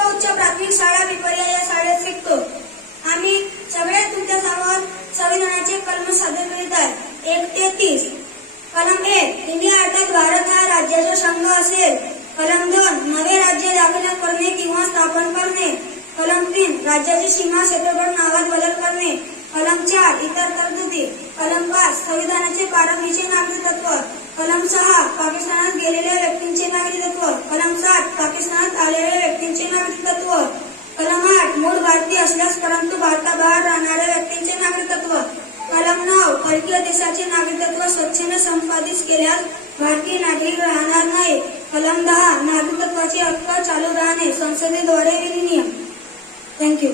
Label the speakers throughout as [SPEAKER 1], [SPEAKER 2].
[SPEAKER 1] जिप्पा उच्च प्राथमिक शाळा पिपरिया या शाळेत शिकतो. आम्ही सगळे तुमच्यासमोर संविधानाचे कलम सादर करीत आहे. एक ते तीस. कलम एक इंडिया अर्थात भारत हा राज्याचा संघ असेल. कलम दोन नवे राज्य दाखल करणे किंवा स्थापन करणे. कलम तीन राज्याची सीमा क्षेत्रफळ नावात बदल करणे. कलम चार इतर तरतुदी. कलम पाच संविधानाचे प्रारंभीचे नागरिकत्व. कलम सहा पाकिस्तानात गेलेल्या व्यक्तींचे नागरिकत्व. कलम सात पाकिस्तान नागरिकत्व कलम आठ मूळ भारतीय असल्यास परंतु भारताबाहेर राहणाऱ्या व्यक्तींचे नागरिकत्व. कलम नऊ परकीय देशाचे नागरिकत्व स्वच्छेने संपादित केल्यास भारतीय नागरिक राहणार नाही कलम दहा नागरिकत्वाचे हक्क चालू राहणे संसदेद्वारे विनियम. थँक्यू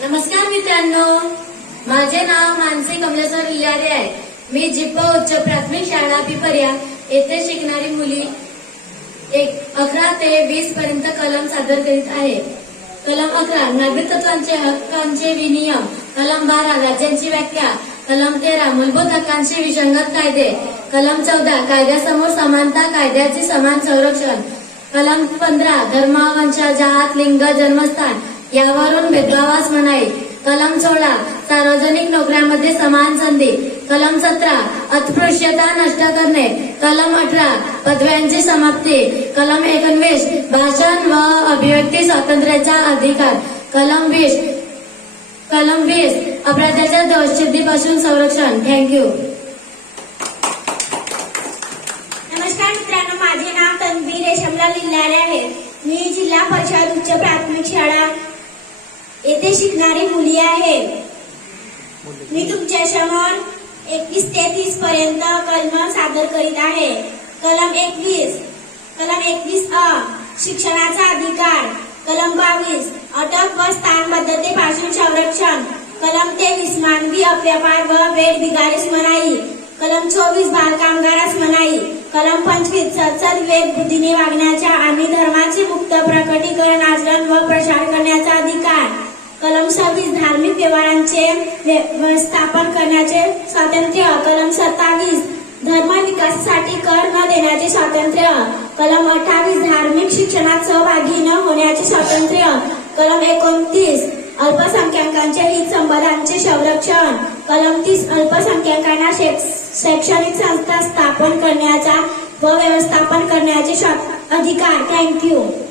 [SPEAKER 2] नमस्कार मित्रांनो. माझे नाव मानसी कमलेश्वर लिलारे आहे. मी जिप्प उच्च प्राथमिक शाळा पिपरिया येथे शिकणारी मुली. एक अकरा ते वीस पर्यंत कलम सादर करीत आहे. कलम अकरा नागरिकत्वांचे हक्कांचे विनियम. कलम बारा राज्यांची व्याख्या. कलम तेरा मूलभूत हक्कांचे विसंगत कायदे. कलम चौदा कायद्यासमोर समानता कायद्याचे समान संरक्षण. कलम पंधरा धर्म वंश जात लिंग जन्मस्थान. यावरून भेदभावास मनाई. कलम सोळा सार्वजनिक नोकऱ्यांमध्ये समान संधी कलम सतरा अस्पृश्यता नष्ट करणे कलम अठरा पदव्यांची समाप्ती कलम एकोणवीस भाषण व अभिव्यक्ती स्वातंत्र्याचा अधिकार कलम वीस कलम वीस अपराधाच्या दोषसिद्धीपासून संरक्षण. थँक्यू
[SPEAKER 3] नमस्कार मित्रांनो माझे नाव तन्वी रेशमला लिहिलेले आहे. मी जिल्हा परिषद उच्च प्राथमिक शाळा येथे शिकणारी मुली आहे. मी तुमच्यासमोर एकवीस ते तीस पर्यंत कलम सादर करीत आहे. कलम एकवीस कलम एकवीस अ शिक्षणाचा अधिकार. कलम बावीस अटक व स्थानबद्धतेपासून संरक्षण. कलम तेवीस मानवी अपव्यापार व वेळ बिगारीस मनाई. कलम चोवीस बालकामगारास मनाई. कलम पंचवीस सत्सद वेग बुद्धीने वागण्याच्या आणि धर्माचे मुक्त प्रकटीकरण आचरण व प्रसार करण्याचा अधिकार. कलम सव्वीस धार्मिक व्यवहारांचे व्य- व्यवस्थापन करण्याचे स्वातंत्र्य. कलम सत्तावीस धर्म विकासासाठी कर न देण्याचे स्वातंत्र्य. कलम अठ्ठावीस धार्मिक शिक्षणात सहभागी न होण्याचे स्वातंत्र्य. कलम एकोणतीस अल्पसंख्याकांचे हित संबंधांचे संरक्षण. कलम तीस अल्पसंख्याकांना शैक्ष- शैक्षणिक संस्था स्थापन करण्याचा व व्यवस्थापन करण्याचे अधिकार. थँक्यू